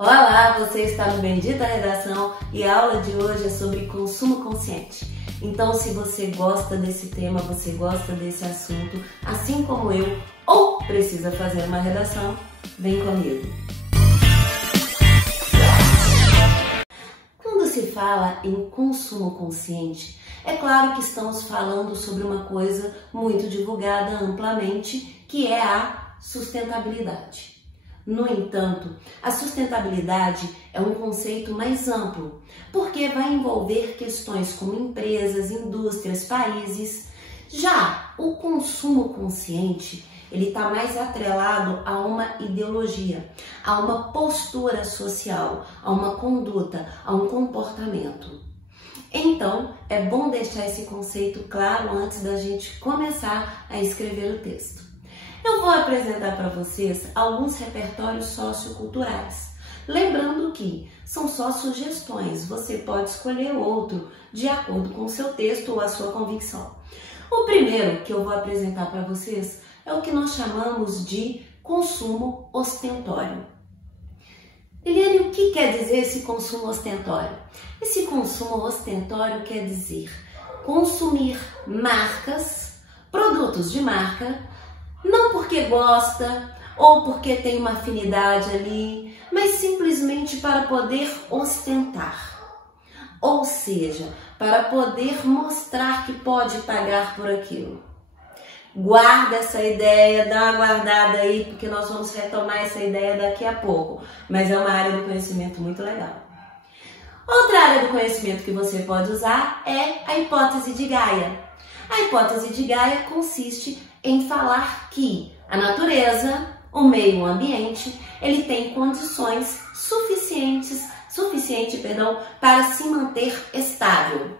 Olá, você está no Bendita Redação e a aula de hoje é sobre consumo consciente. Então, se você gosta desse tema, você gosta desse assunto, assim como eu, ou precisa fazer uma redação, vem comigo. Quando se fala em consumo consciente, é claro que estamos falando sobre uma coisa muito divulgada amplamente, que é a sustentabilidade. No entanto, a sustentabilidade é um conceito mais amplo, porque vai envolver questões como empresas, indústrias, países. Já o consumo consciente, ele está mais atrelado a uma ideologia, a uma postura social, a uma conduta, a um comportamento. Então, é bom deixar esse conceito claro antes da gente começar a escrever o texto. Eu vou apresentar para vocês alguns repertórios socioculturais. Lembrando que são só sugestões, você pode escolher outro de acordo com o seu texto ou a sua convicção. O primeiro que eu vou apresentar para vocês é o que nós chamamos de consumo ostentório. Eliane, o que quer dizer esse consumo ostentório? Esse consumo ostentório quer dizer consumir marcas, produtos de marca, não porque gosta ou porque tem uma afinidade ali, mas simplesmente para poder ostentar. Ou seja, para poder mostrar que pode pagar por aquilo. Guarda essa ideia, dá uma guardada aí, porque nós vamos retomar essa ideia daqui a pouco. Mas é uma área do conhecimento muito legal. Outra área do conhecimento que você pode usar é a hipótese de Gaia. A hipótese de Gaia consiste em falar que a natureza, o meio ambiente, ele tem condições suficiente para se manter estável,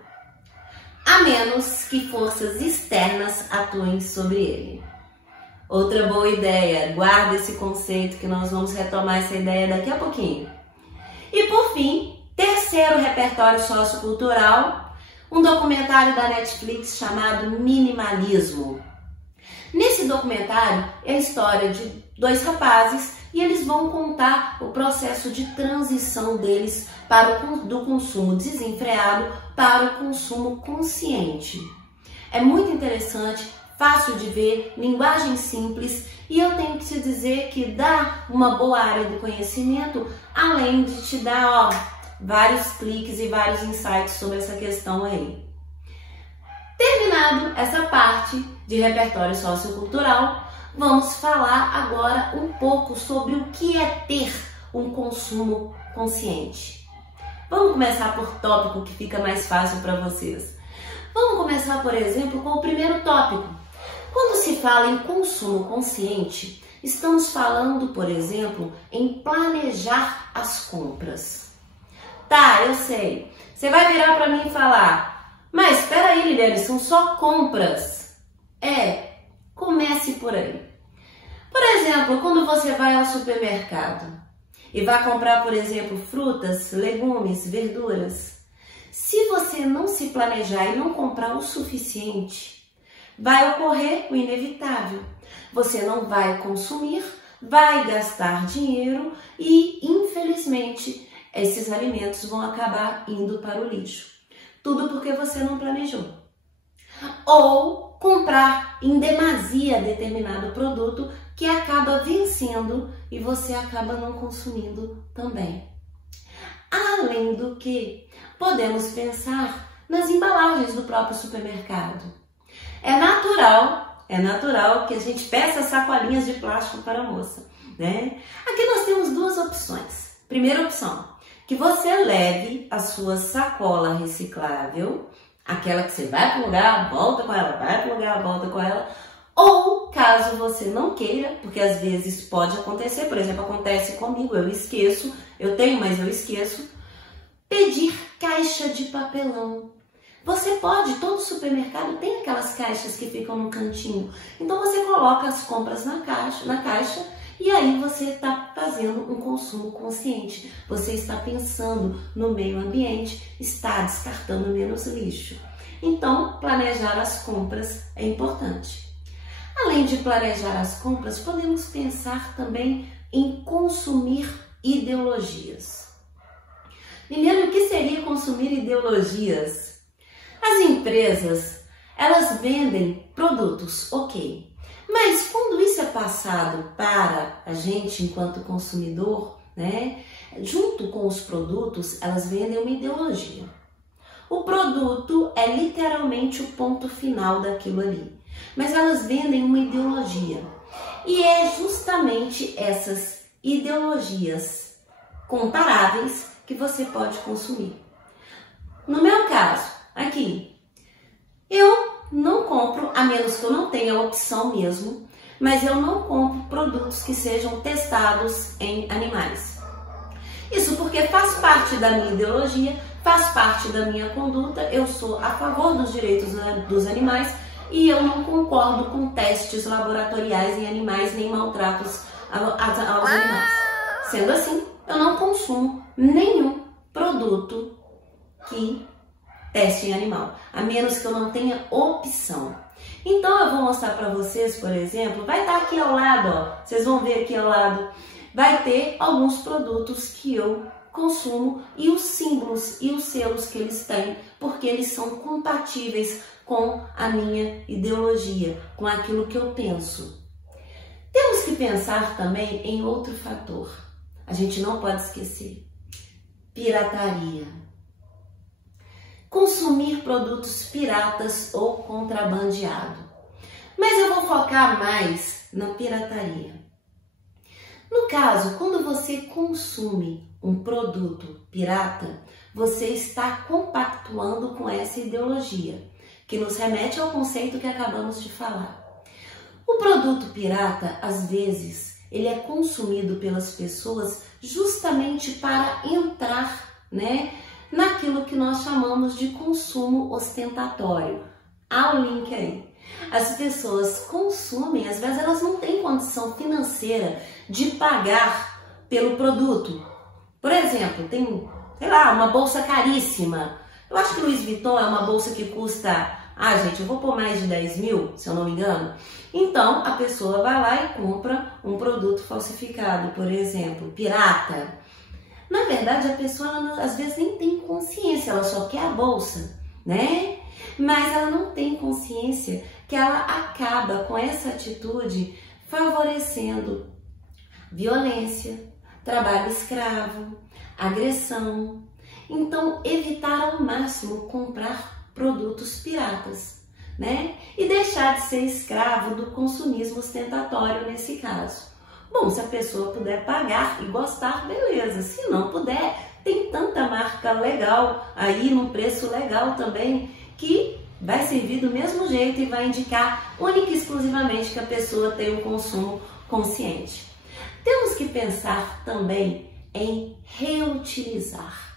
a menos que forças externas atuem sobre ele. Outra boa ideia, guarda esse conceito que nós vamos retomar essa ideia daqui a pouquinho. E por fim, terceiro repertório sociocultural, um documentário da Netflix chamado Minimalismo. Nesse documentário é a história de dois rapazes e eles vão contar o processo de transição deles do consumo desenfreado para o consumo consciente. É muito interessante, fácil de ver, linguagem simples e eu tenho que te dizer que dá uma boa área do conhecimento, além de te dar vários cliques e vários insights sobre essa questão aí. Terminado essa parte de repertório sociocultural, vamos falar agora um pouco sobre o que é ter um consumo consciente. Vamos começar por tópico que fica mais fácil para vocês. Vamos começar, por exemplo, com o primeiro tópico. Quando se fala em consumo consciente, estamos falando, por exemplo, em planejar as compras. Tá, eu sei. Você vai virar para mim e falar: mas espera aí, Liliane, são só compras. Comece por aí. Por exemplo, quando você vai ao supermercado e vai comprar, por exemplo, frutas, legumes, verduras, se você não se planejar e não comprar o suficiente, vai ocorrer o inevitável. Você não vai consumir, vai gastar dinheiro e, infelizmente, esses alimentos vão acabar indo para o lixo. Tudo porque você não planejou. Ou comprar em demasia determinado produto que acaba vencendo e você acaba não consumindo também. Além do que, podemos pensar nas embalagens do próprio supermercado. É natural que a gente peça sacolinhas de plástico para a moça, né? Aqui nós temos duas opções. Primeira opção, que você leve a sua sacola reciclável, aquela que você vai para o lugar, volta com ela, vai para o lugar, volta com ela. Ou, caso você não queira, porque às vezes pode acontecer, por exemplo, acontece comigo, eu esqueço, eu tenho, mas eu esqueço, pedir caixa de papelão. Você pode, todo supermercado tem aquelas caixas que ficam no cantinho. Então você coloca as compras na caixa e aí você está fazendo um consumo consciente. Você está pensando no meio ambiente, está descartando menos lixo. Então, planejar as compras é importante. Além de planejar as compras, podemos pensar também em consumir ideologias. Liliane, o que seria consumir ideologias? As empresas, elas vendem produtos, ok. Mas quando isso é passado para a gente enquanto consumidor, né, junto com os produtos, elas vendem uma ideologia. O produto é literalmente o ponto final daquilo ali, mas elas vendem uma ideologia. E é justamente essas ideologias comparáveis que você pode consumir. No meu caso, aqui, eu não compro, a menos que eu não tenha a opção mesmo, mas eu não compro produtos que sejam testados em animais. Isso porque faz parte da minha ideologia, faz parte da minha conduta, eu sou a favor dos direitos dos animais e eu não concordo com testes laboratoriais em animais nem maltratos aos animais. Sendo assim, eu não consumo nenhum produto que teste em animal, a menos que eu não tenha opção. Então eu vou mostrar para vocês, por exemplo, vai estar aqui ao lado, ó, vocês vão ver aqui ao lado, vai ter alguns produtos que eu consumo e os símbolos e os selos que eles têm, porque eles são compatíveis com a minha ideologia, com aquilo que eu penso. Temos que pensar também em outro fator. A gente não pode esquecer. Pirataria. Consumir produtos piratas ou contrabandeado. Mas eu vou focar mais na pirataria. No caso, quando você consome um produto pirata, você está compactuando com essa ideologia, que nos remete ao conceito que acabamos de falar. O produto pirata, às vezes, ele é consumido pelas pessoas justamente para entrar, né, naquilo que nós chamamos de consumo ostentatório. Há o link aí. As pessoas consumem, às vezes elas não têm condição financeira de pagar pelo produto. Por exemplo, tem, sei lá, uma bolsa caríssima. Eu acho que Louis Vuitton é uma bolsa que custa, gente, eu vou pôr mais de 10 mil, se eu não me engano. Então, a pessoa vai lá e compra um produto falsificado, por exemplo, pirata. Na verdade, a pessoa, ela, às vezes, nem tem consciência, ela só quer a bolsa, né? Mas ela não tem consciência que ela acaba com essa atitude favorecendo violência, trabalho escravo, agressão. Então, evitar ao máximo comprar produtos piratas, né? E deixar de ser escravo do consumismo ostentatório nesse caso. Bom, se a pessoa puder pagar e gostar, beleza. Se não puder, tem tanta marca legal aí, num preço legal também, que vai servir do mesmo jeito e vai indicar única e exclusivamente que a pessoa tem um consumo consciente. Temos que pensar também em reutilizar.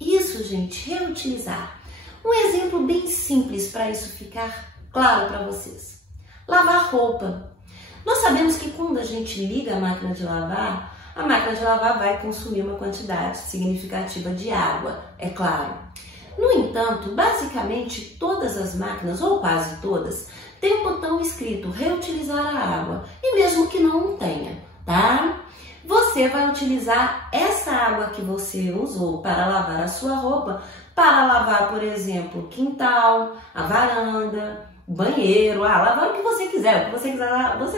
Isso, gente, reutilizar. Um exemplo bem simples para isso ficar claro para vocês. Lavar roupa. Nós sabemos que quando a gente liga a máquina de lavar vai consumir uma quantidade significativa de água, é claro. No entanto, basicamente todas as máquinas, ou quase todas, tem um botão escrito reutilizar a água. E mesmo que não tenha, tá? Você vai utilizar essa água que você usou para lavar a sua roupa, para lavar, por exemplo, o quintal, a varanda, o banheiro, lavar o que você quiser você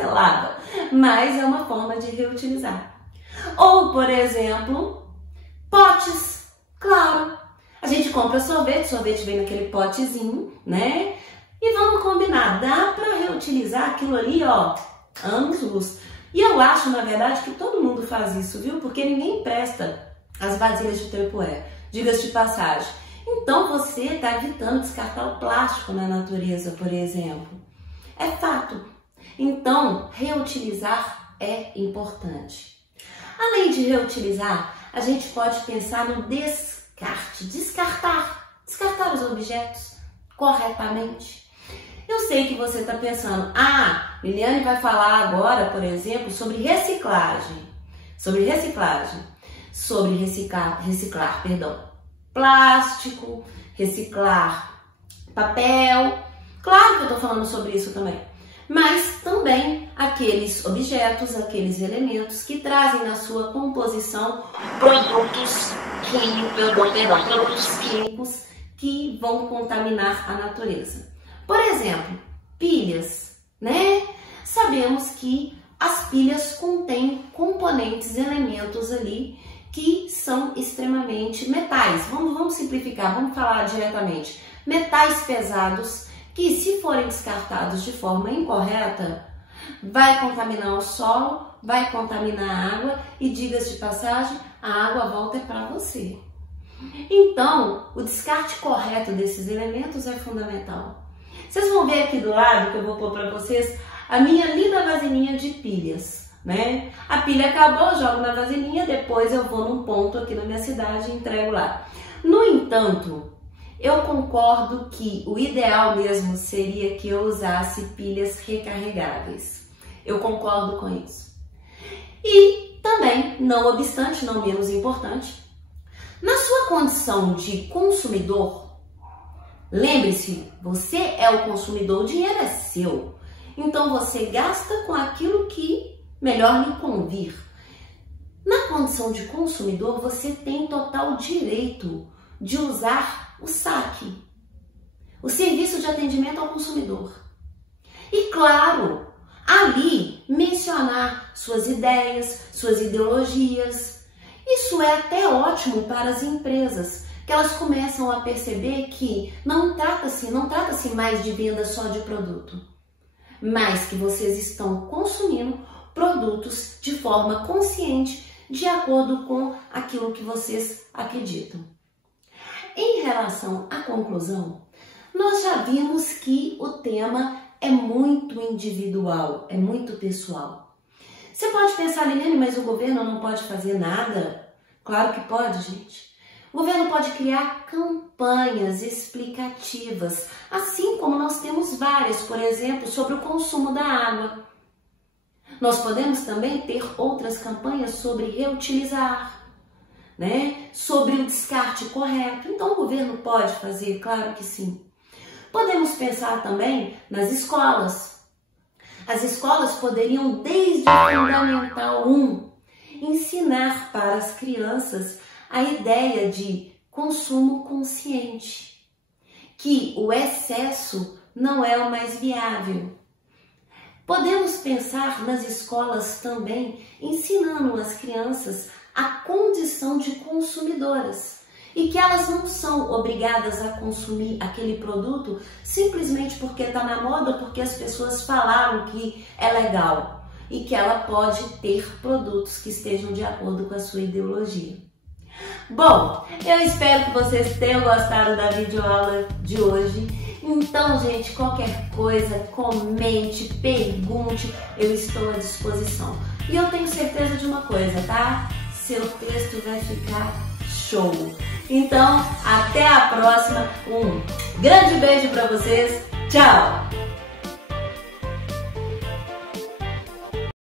lava, mas é uma forma de reutilizar. Ou, por exemplo, potes, claro. A gente compra sorvete vem naquele potezinho, né? E vamos combinar, dá para reutilizar aquilo ali, ó, anos-luz. E eu acho, na verdade, que todo mundo faz isso, viu? Porque ninguém presta as vasilhas de Tupperware, diga-se de passagem. Então você está evitando descartar o plástico na natureza, por exemplo. É fato. Então, reutilizar é importante. Além de reutilizar, a gente pode pensar no descarte, descartar os objetos corretamente. Eu sei que você está pensando, Liliane vai falar agora, por exemplo, sobre reciclar, plástico, reciclar papel. Claro que eu estou falando sobre isso também. mas também aqueles objetos, aqueles elementos que trazem na sua composição produtos químicos que vão contaminar a natureza. Por exemplo, pilhas, né? Sabemos que as pilhas contêm componentes, elementos ali que são extremamente metais. Vamos simplificar, vamos falar diretamente. Metais pesados que, se forem descartados de forma incorreta, vai contaminar o solo, vai contaminar a água e, diga-se de passagem, a água volta para você. Então, o descarte correto desses elementos é fundamental. Vocês vão ver aqui do lado, que eu vou pôr para vocês, a minha linda vasilhinha de pilhas, né? A pilha acabou, eu jogo na vasilhinha, depois eu vou num ponto aqui na minha cidade e entrego lá. No entanto, eu concordo que o ideal mesmo seria que eu usasse pilhas recarregáveis. Eu concordo com isso. E também, não obstante, não menos importante, na sua condição de consumidor, lembre-se, você é o consumidor, o dinheiro é seu. Então você gasta com aquilo que melhor lhe convir. Na condição de consumidor, você tem total direito de usar o SAC, o Serviço de Atendimento ao Consumidor. E claro, ali mencionar suas ideias, suas ideologias. Isso é até ótimo para as empresas, que elas começam a perceber que não trata-se mais de venda só de produto, mas que vocês estão consumindo produtos de forma consciente, de acordo com aquilo que vocês acreditam. Em relação à conclusão, nós já vimos que o tema é muito individual, é muito pessoal. Você pode pensar, Liliane, mas o governo não pode fazer nada? Claro que pode, gente. O governo pode criar campanhas explicativas, assim como nós temos várias, por exemplo, sobre o consumo da água. Nós podemos também ter outras campanhas sobre reutilizar, né? Sobre o descarte correto. Então o governo pode fazer, claro que sim. Podemos pensar também nas escolas. As escolas poderiam, desde o Fundamental 1, ensinar para as crianças a ideia de consumo consciente, que o excesso não é o mais viável. Podemos pensar nas escolas também ensinando as crianças a condição de consumidoras e que elas não são obrigadas a consumir aquele produto simplesmente porque está na moda ou porque as pessoas falaram que é legal e que ela pode ter produtos que estejam de acordo com a sua ideologia. Bom, eu espero que vocês tenham gostado da videoaula de hoje. Então, gente, qualquer coisa, comente, pergunte, eu estou à disposição. E eu tenho certeza de uma coisa, tá? Seu texto vai ficar show. Então, até a próxima. Um grande beijo para vocês. Tchau!